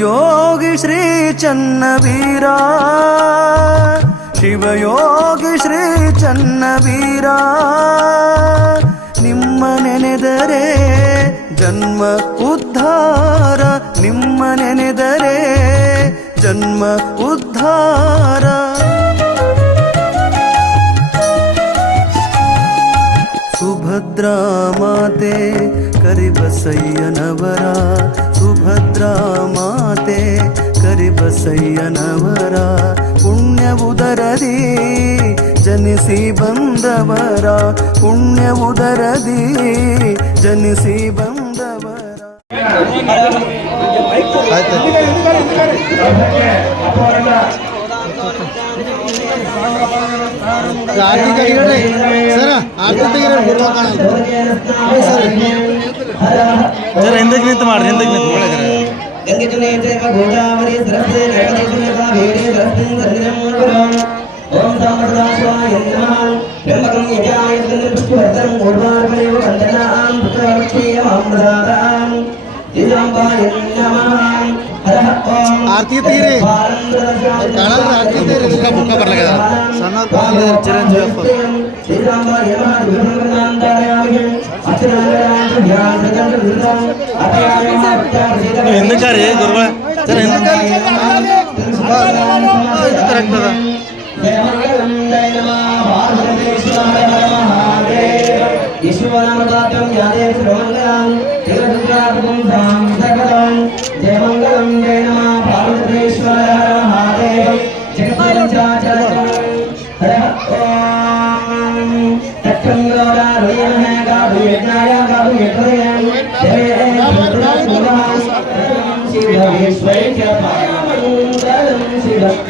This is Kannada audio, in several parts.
ಶಿವಯೋಗಿ ಶ್ರೀ ಚನ್ನವೀರ. ಶಿವಯೋಗಿ ಶ್ರೀ ಚನ್ನವೀರ. ನಿಮ್ಮ ನೆನೆದರೆ ಜನ್ಮ ಉದ್ಧಾರ. ನಿಮ್ಮ ನೆನೆದರೆ ಜನ್ಮ ಉದ್ಧಾರ. ಸುಭದ್ರಾ ಮಾತೆ ಕರಿಬಸಯ್ಯನವರ ಸುಭದ್ರಾ ಮಾತೆ ಕರಿಬಸಯ್ಯನವರ ಪುಣ್ಯ ಉದರದಿ ಜನಿಸಿ ಬಂದವರ ಪುಣ್ಯ ಉದರದಿ ಜನಿಸಿ ಬಂದವರ ಆರ್ತಿ ತೆಗಿರಿ ಸರ ಆರ್ತಿ ತೆಗಿರಿ ಗುರುವ ಸರ್ ಜರ ಹಿಂದಕ್ಕೆ ನಿಂತು ಮಾಡ್ರಿ ಹಿಂದಕ್ಕೆ ನಿಂತು ಗಂಗೆಜನೆ ಚೈವ ಗೋದಾವರಿ ಸರಸ್ವತಿ ನರ್ಮದೆ ಕಾವೇರಿ ಸರಸ್ವತಿ ಸನ್ನಿಧಂ ಗುರುಂ ಓಂ ಸಾಮರ್ಥ್ಯಾಯ ನಮಃ ಬ್ರಹ್ಮಕಂ ಯಜಾಯ ಗಂಧಂ ಪುಷ್ಪವರ್ಧನಂ ಊರ್ವಾರ್ವರೇವ ವಂದನಾಂ ಪುತ್ರವಕ್ಷೇಯಮಾಮೃತಾಂ ಜಿಜಾಂಬಾಯ ನಮಃ ಹರಃ ಓಂ ಆರ್ತಿ ತೆಗಿರಿ ಕಾಣಲ್ಲ ಆರ್ತಿ ತೆಗಿರಿ ಇದಕ್ಕ ಬುಕ್ಕ ಬರ್ಲಾಗದ ಸಣ್ಣ ಚಿರಂಜೀವಿ ಅಪ್ಪ ಜಿಜಾಂಬಾಯ ನಮಃ ವಿಭ್ರಮಣಾಂತರಾಯ ಅಕ್ಷರಾಂತರಾಯ ವಿರುದ್ಧಂ ಅಪಯಾಯ ಭಕ್ತಾಯ ಹಿಂದಕ್ಕೆ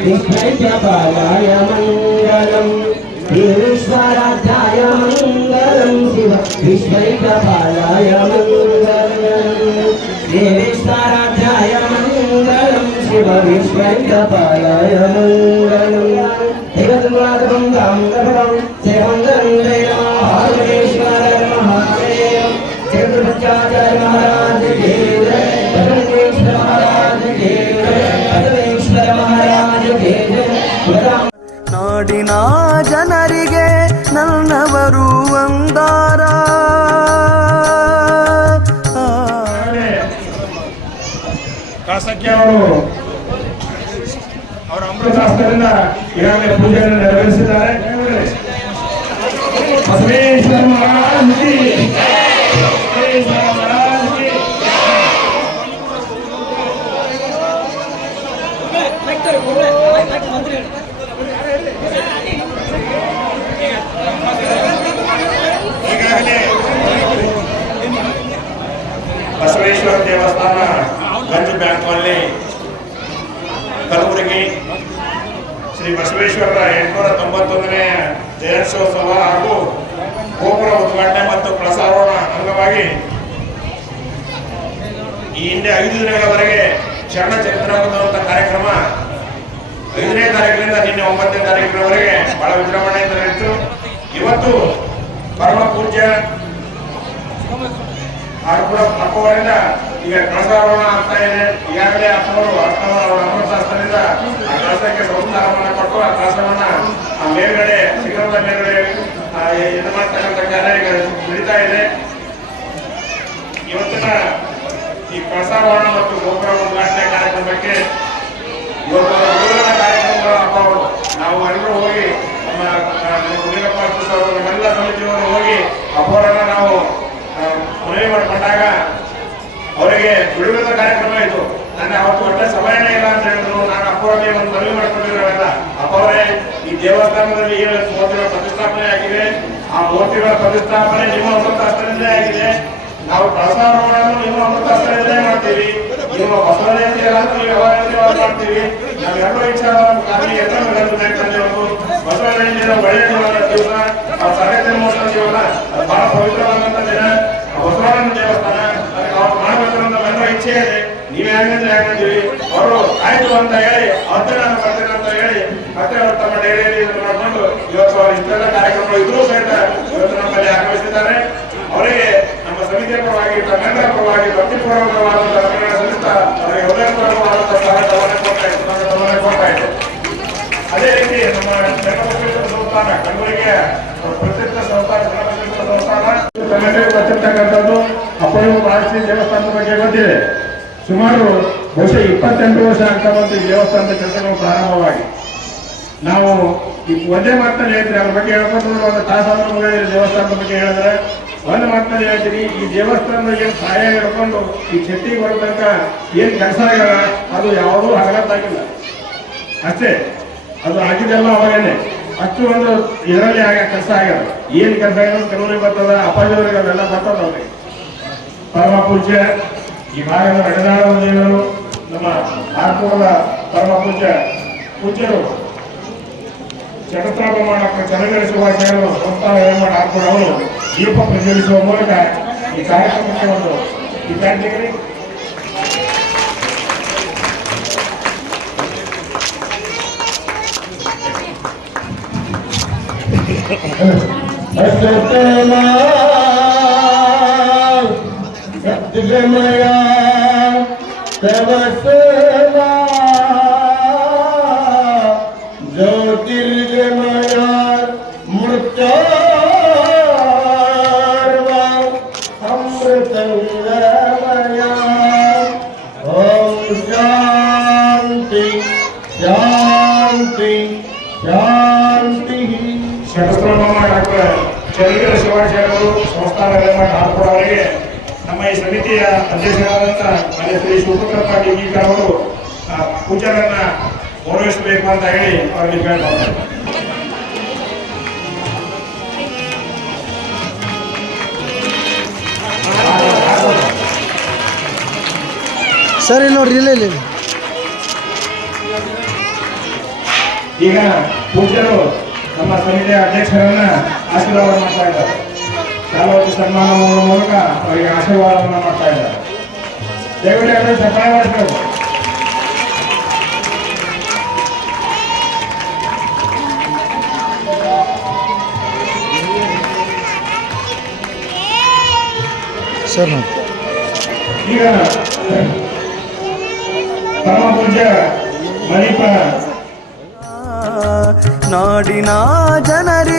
శివ విశ్వైక్య పాలాయ మంగళం ఈశ్వరాధ్యాయ మంగళం శివ విశ్వైకపాలాయ మంగళం దేవేశ్వరాధ్యాయ మంగళం శివ విశ్వైకపాలాయ మంగళం జగద్మాతకం గాంగభవం శివంగం ಶಾಸಕಿ ಅವರು ಅವರ ಅಮೃತಾಸ್ತ್ರದಿಂದ ಈಗಾಗಲೇ ಪೂಜೆಯನ್ನು ನೆರವೇರಿಸಿದ್ದಾರೆ. ಈಗಾಗಲೇ ಬಸವೇಶ್ವರ ದೇವಸ್ಥಾನ ಗಂಜ್ ಬ್ಯಾಂಕ್ನಲ್ಲಿ ಕಲಬುರಗಿ ಶ್ರೀ ಬಸವೇಶ್ವರರ ಎಂಟುನೂರ ತೊಂಬತ್ತೊಂದನೇ ಜಯಂತ್ಯೋತ್ಸವ ಹಾಗೂ ಗೋಪುರ ಉದ್ಘಾಟನೆ ಮತ್ತು ಪ್ರಸಾರೋಣ ಅಂಗವಾಗಿ ಈ ಹಿಂದೆ ಐದು ದಿನಗಳವರೆಗೆ ಶರಣ ಚರಿತ್ರಾಮೃತ ಕಾರ್ಯಕ್ರಮ. ಐದನೇ ತಾರೀಕಿನಿಂದ ನಿನ್ನೆ ಒಂಬತ್ತನೇ ತಾರೀಕಿನವರೆಗೆ ಬಹಳ ವಿಜೃಂಭಣೆಯಿಂದ ನಡೆಯಿತು. ಇವತ್ತು ಪರಮ ಪೂಜ್ಯ ಅದು ಕೂಡ ಈಗ ಕಳಸಾರೋಹಣ ಅಂತ ಇದೆ. ಈಗಾಗಲೇ ಅಪ್ಪವರು ಅಮೃತಶಾಸ್ತ್ರದಿಂದ ಆ ಕಳಸಕ್ಕೆ ಸಂಸ್ಕಾರವನ್ನ ಕೊಟ್ಟು ಆ ಕಳಸವನ್ನ ಆ ಮೇಲ್ಗಡೆ, ಶಿಖರದ ಮೇಲ್ಗಡೆ ಇದು ಮಾಡ್ತಕ್ಕಂಥ ಕಾರ್ಯ ಈಗ ನಡೀತಾ ಇದೆ. ಇವತ್ತಿನ ಈ ಕಳಸಾರೋಹಣ ಮತ್ತು ಗೋಪುರ ಉದ್ಘಾಟನೆ ಕಾರ್ಯಕ್ರಮಕ್ಕೆ ಕಾರ್ಯಕ್ರಮ ನಾವು ಎಲ್ಲರೂ ಹೋಗಿ ನಮ್ಮ ಮುನಿರಪ್ಪ ನಮ್ಮೆಲ್ಲ ಸಮಿತಿಯವರು ಹೋಗಿ ಅಪರ ನಮ್ಮ ವರ್ಷದ ಕಾರ್ಯಕ್ರಮ ಇದು ನನ್ನ ಅವತ್ತು ಒಳ್ಳೆ ಸಮಯನೇ ಇಲ್ಲ ಅಂತ ಹೇಳಿದ್ರು. ನಾನು ಅಪ್ಪವರಿಗೆ ಒಂದು ಮನವಿ ಮಾಡ್ಕೊಂಡಿರೋಲ್ಲ ಅಪ್ಪವರೇ ಈ ದೇವಸ್ಥಾನದಲ್ಲಿ ಈಗ ಮೂರ್ತಿಗಳ ಪ್ರತಿಷ್ಠಾಪನೆ ಆಗಿದೆ. ಆ ಮೂರ್ತಿಗಳ ಪ್ರತಿಷ್ಠಾಪನೆ ನಿಮ್ಮ ಅಮೃತ ಹಸ್ತದಿಂದ ಆಗಿದೆ. ನಾವು ಪ್ರಸಾರವನ್ನು ನಿಮ್ಮ ಅಮೃತ ಹಸ್ತದಿಂದ ಮಾಡ್ತೀವಿ. ನಿಮ್ಮ ಹೊಸ ಹೇಳ್ತೀರೋ ಅವಾಗ ಮಾಡ್ತೀವಿ. ನಾವೆಲ್ಲರೂ ವಿಚಾರ ಕಾರ್ಯ ಬಸವ ಜಯಂತಿಯ ಒಳ್ಳೆಯ ಜೀವನ, ಆ ಸಾಹಿತ್ಯ ಮೋಸ ಜೀವನ ಬಹಳ ಪವಿತ್ರವಾದಂತಹ ದಿನ. ಆ ಬಸವಣ್ಣನ ದೇವಸ್ಥಾನ ಅದಕ್ಕೆ ಅವ್ರು ಮಾಡಬೇಕು ನನ್ನ ಇಚ್ಛೆ ಇದೆ. ನೀವೇ ಹೇಗಂದ್ರೆ ಹೇಗಿದ್ದೀವಿ ಅವರು ಆಯ್ತು ಅಂತ ಹೇಳಿ ನಾನು ಬರ್ತೀನಿ ಅಂತ ಹೇಳಿ, ಮತ್ತೆ ಅವರು ತಮ್ಮ ಡೈರಿಯಲ್ಲಿ ಮಾಡ್ಕೊಂಡು ಇವತ್ತು ಅವರು ಇಷ್ಟೆಲ್ಲ ಕಾರ್ಯಕ್ರಮ ಇದ್ರೂ ಸಹಿತ ಇವತ್ತು ನಮ್ಮಲ್ಲಿ ಆಗಮಿಸಿದ್ದಾರೆ. ಅವರಿಗೆ ನಮ್ಮ ಸಮಿತಿಯ ಪರವಾಗಿ ತಮ್ಮೆಲ್ಲರ ಪರವಾಗಿ ಭಕ್ತಿಪೂರ್ವಕವಾದಂತಹ ಅಭಿನಂದನೆ ಸಲ್ಲಿಸ್ತಾ ಅವರಿಗೆ ಹೃದಯಪೂರ್ವಕವಾದಂತಹ ಸಹಾಯವನ್ನು ಕೊಡ್ತಾ ಇತ್ತು ಸ್ವಾಗತವನ್ನು ಕೊಡ್ತಾ ಇತ್ತು ಅದೇ ರೀತಿ ನಮ್ಮ ಚನ್ನಬಸವೇಶ್ವರ ಸಂಸ್ಥಾನ ಕಲಬುರಗಿಯ ಇಪ್ಪತ್ತೆಂಟು ವರ್ಷ ಆಗ್ತಾ ಬಂತು ಈ ದೇವಸ್ಥಾನದ ಕೆಲಸಗಳು ಪ್ರಾರಂಭವಾಗಿ. ನಾವು ಈ ಒಂದೇ ಮಾತಿನಲ್ಲಿ ಹೇಳ್ತೀರಿ ಅದ್ರ ಬಗ್ಗೆ ಹೇಳ್ಕೊಂಡು ಒಂದು ತಾಸಾದ್ರೂ ಮುಗಿದ ದೇವಸ್ಥಾನದ ಬಗ್ಗೆ ಹೇಳಿದ್ರೆ. ಒಂದು ಮಾತಿನಲ್ಲಿ ಹೇಳ್ತೀನಿ, ಈ ದೇವಸ್ಥಾನದ ಏನು ಸಹಾಯ ಹಿಡ್ಕೊಂಡು ಈ ಚಟ್ಟಿಗೆ ಬರೋ ತನಕ ಏನು ಕೆಲಸ ಆಗಲ್ಲ ಅದು ಯಾವುದೂ ಹಗಲತ್ತಾಗಿಲ್ಲ ಅಷ್ಟೇ, ಅದು ಆಗಿದೆಲ್ಲ ಅವಾಗೇನೆ ಅಷ್ಟು ಒಂದು ಇದರಲ್ಲಿ ಆಗ ಕೆಲಸ ಆಗ್ಯದ. ಏನು ಕೆಲಸ ಆಗಲ್ಲ ಕೆಲವರಿಗೆ ಬರ್ತದ ಅಪ್ಪಾಜಿಯವರಿಗೆ ಅದೆಲ್ಲ ಬರ್ತದ ಅವ್ರಿಗೆ. ಪರಮ ಪೂಜೆ ಈ ಭಾಗದ ನಡೆದಾಡುವ ದೇವರು ನಮ್ಮ ಆರ್ಪುರದ ಪರಮ ಪೂಜ್ಯ ಪೂಜ್ಯರು ಜಗತ್ರಾಪ ಮಾಡಕ್ಕ ಜನಗಳಿಸುವ ಸೇರು ಸಂಸ್ಥಾನ ಮಾಡಿ ಆರ್ಪುರ ಅವರು ದೀಪ ಪ್ರಜ್ವಲಿಸುವ ಮೂಲಕ ಈ ಕಾರ್ಯಕ್ರಮಕ್ಕೆ ಒಂದು ವಿದ್ಯಾರ್ಥಿಗಳಿಗೆ ಸತ್ಯ ಸತ್ಯಮಯ ತವ ಸೇವಾ ಜ್ಯೋತಿರ್ಗಮಯ ಮೃತ್ಯೋರ್ವ ಅಮೃತಂಗಮಯ ಓಂ ಶಾಂತಿ ಶಾಂತಿ ಶಾಂತಿ ಶತಸ್ತ್ರಮ ಡಾಕ್ಟರ್ ಚಂದ್ರ ಶಿವಾಚಾರ್ಯರು ಸಂಸ್ಥಾನ ವೆಲ್ಲಮಠ ಹಾರ್ಪುರ ಅವರಿಗೆ ನಮ್ಮ ಈ ಸಮಿತಿಯ ಅಧ್ಯಕ್ಷರಾದಂಥ ಮನೆ ಶ್ರೀ ಶಿವಪುತ್ರಪ್ಪ ಡಿಗೀಕರ್ ಅವರು ಪೂಜಾರನ್ನ ಗೌರವಿಸಬೇಕು ಅಂತ ಹೇಳಿ ಅವರಿಗೆ ಕೇಳ್ತಾರೆ ಸರಿ ನೋಡ್ರಿ ಇಲ್ಲ ಇಲ್ಲಿ. ಈಗ ಪೂಜ್ಯರು ನಮ್ಮ ಸಮಿತಿಯ ಅಧ್ಯಕ್ಷರನ್ನ ಆಶೀರ್ವಾದ ಮಾಡ್ತಾ ಇದ್ದಾರೆ. ಶಾಲವತಿ ಸನ್ಮಾನ ಮಾಡುವ ಮೂಲಕ ಅವರಿಗೆ ಆಶೀರ್ವಾದವನ್ನು ಮಾಡ್ತಾ ಇದ್ದಾರೆ. ದಯವಿಟ್ಟು ಎಲ್ಲರೂ ಸಹಾಯ ಮಾಡಿಸ್ಬೇಕು ಸರ್ ನೋಡಿ ಈಗ ಪರಮ ಪೂಜ್ಯ ಮಣಿಪ ನಾಡಿನ ಜನರಿಗೆ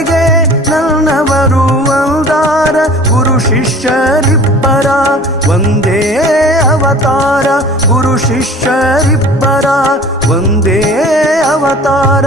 ಗುರು ಶಿಷ್ಯರಿಬ್ಬರ ಒಂದೇ ಅವತಾರ ಗುರು ಶಿಷ್ಯರಿಬ್ಬರ ಒಂದೇ ಅವತಾರ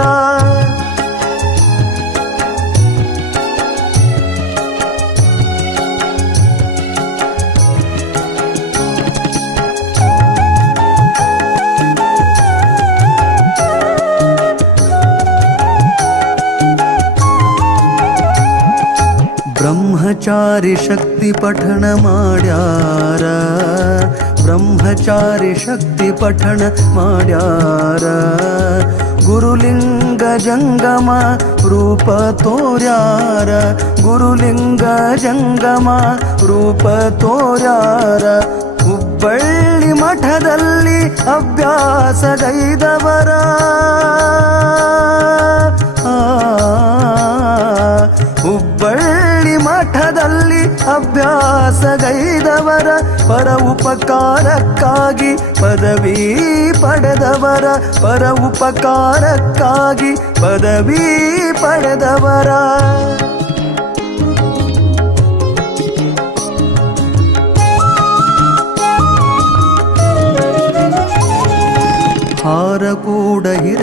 ಬ್ರಹ್ಮಚಾರಿ ಶಕ್ತಿ ಪಠಣ ಮಾಡ್ಯಾರ ಬ್ರಹ್ಮಚಾರಿ ಶಕ್ತಿ ಪಠಣ ಮಾಡ್ಯಾರ ಗುರುಲಿಂಗ ಜಂಗಮ ರೂಪ ತೋರ್ಯಾರ ಗುರುಲಿಂಗ ಜಂಗಮ ರೂಪ ತೋರ್ಯಾರ ಹುಬ್ಬಳ್ಳಿ ಮಠದಲ್ಲಿ ಅಭ್ಯಾಸಗೈದವರ ಹುಬ್ಬಳ್ಳಿ ಮಠದಲ್ಲಿ ಅಭ್ಯಾಸಗೈದವರ ಪರ ಉಪಕಾರಕ್ಕಾಗಿ ಪದವಿ ಪಡೆದವರ ಪರ ಉಪಕಾರಕ್ಕಾಗಿ ಪದವಿ ಪಡೆದವರ.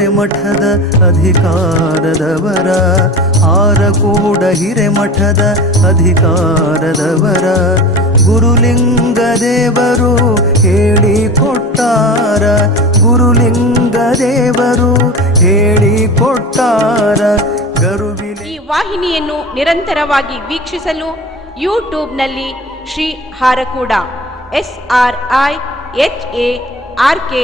ಹಿರೇಮಠದ ಅಧಿಕಾರದವರ ಆರಕೂಡ ಹಿರೇಮಠದ ಅಧಿಕಾರದವರ. ಗುರುಲಿಂಗ ದೇವರು ಹೇಳಿ ಕೊಟ್ಟಾರ ಗುರುಲಿಂಗ ದೇವರು ಹೇಳಿ ಕೊಟ್ಟಾರ ಗರುವಿಲಿ ಈ ವಾಹಿನಿಯನ್ನು ನಿರಂತರವಾಗಿ ವೀಕ್ಷಿಸಲು ಯೂಟ್ಯೂಬ್ನಲ್ಲಿ Shri Harakuda, S R I H A R K